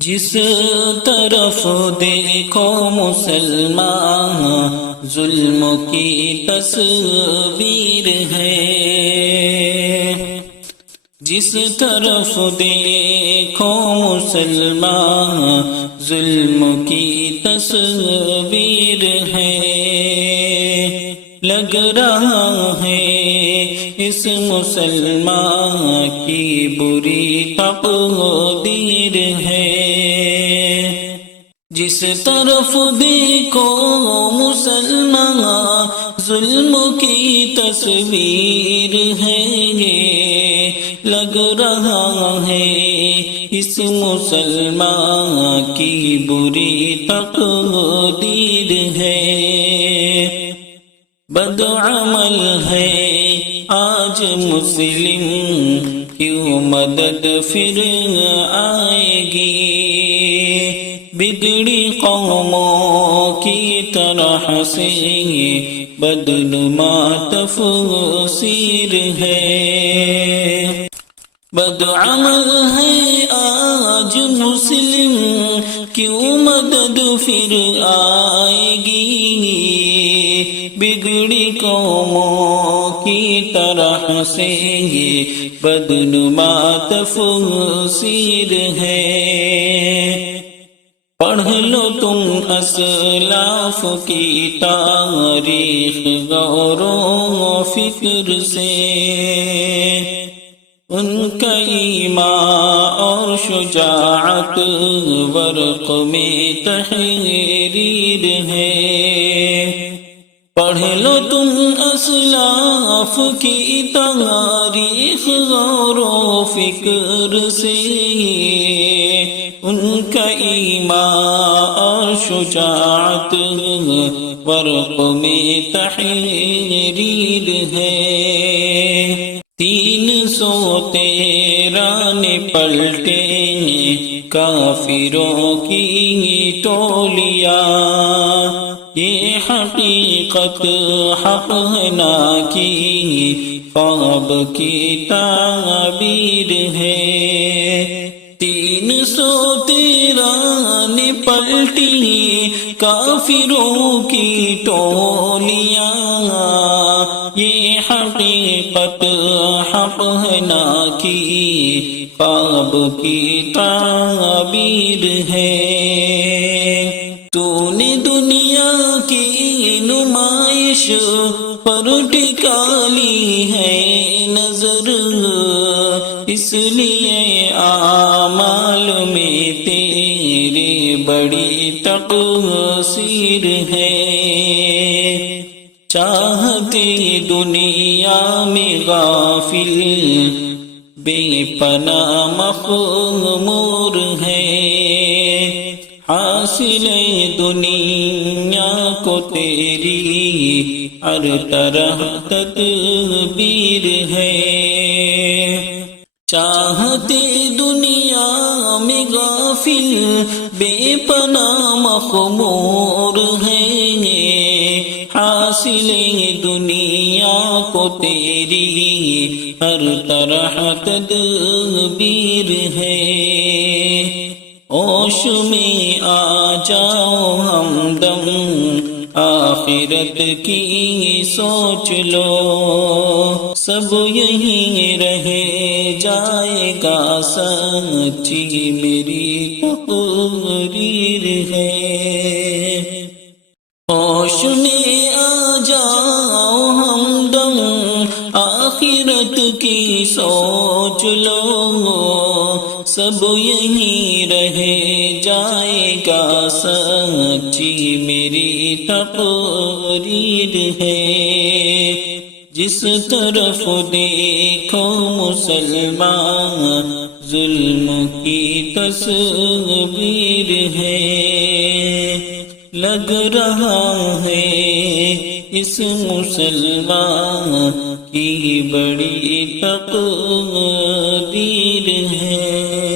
جس طرف دیکھو مسلمان ظلم کی تصویر ہے، جس طرف دیکھو مسلمان ظلم کی تصویر ہے، لگ رہا ہے اس مسلمان کی بری تقدیر ہے۔ جس طرف دیکھو مسلمان ظلم کی تصویر ہے، لگ رہا ہے اس مسلمان کی بری تقدیر ہے۔ بدعمل ہے آج مسلم، کیوں مدد پھر آئے گی؟ بگڑی قوموں کی طرح سے بدنما تفسیر ہے۔ بدعمل ہے آج مسلم، کیوں مدد پھر آئے گی؟ بگڑی قوموں کی طرح سے بدنما تفسیر ہے۔ پڑھ لو تم اسلاف کی تاریخ غور و فکر سے، ان کا ایمان اور شجاعت ورق میں تحریر ہے۔ پڑھ لو تم اسلاف کی تاریخ غور و فکر سے، ان کا ایمان اور شجاعت ورق میں تحریر ہے۔ 313 نے پلٹے کافروں کی ٹولیاں، یہ حقیقت حق نہ کی خواب کی تعبیر ہے۔ 313 نے پلٹی کافروں کی ٹولیاں، یہ حقیقت حق نہ کی خواب کی تعبیر ہے۔ تو نے دنیا کی نمائش پر ٹکا لی ہے نظر، اس لیے اعمال میں تیرے بڑی تقصیر ہے۔ چاہتے دنیا میں غافل بے پناہ مغمور ہے، حاصل دنیا کو تیری ہر طرح تدبیر ہے۔ چاہتے دنیا میں غافل بے پناہ مغمور ہیں، حاصل دنیا کو تیری ہر طرح تدبیر ہے۔ ہوش میں آ جاؤ ہمدم، آخرت کی سوچ لو، سب یہیں رہ جائے گا، سچی میری تقریر ہے۔ ہوش میں آ جاؤ ہمدم، آخرت کی سوچ لو، سب یہیں رہ جائے گا، سچی میری تقریر ہے۔ جس طرف دیکھو مسلمان ظلم کی تصویر ہے، لگ رہا ہے اس مسلمان کی بڑی تقدیر ہے۔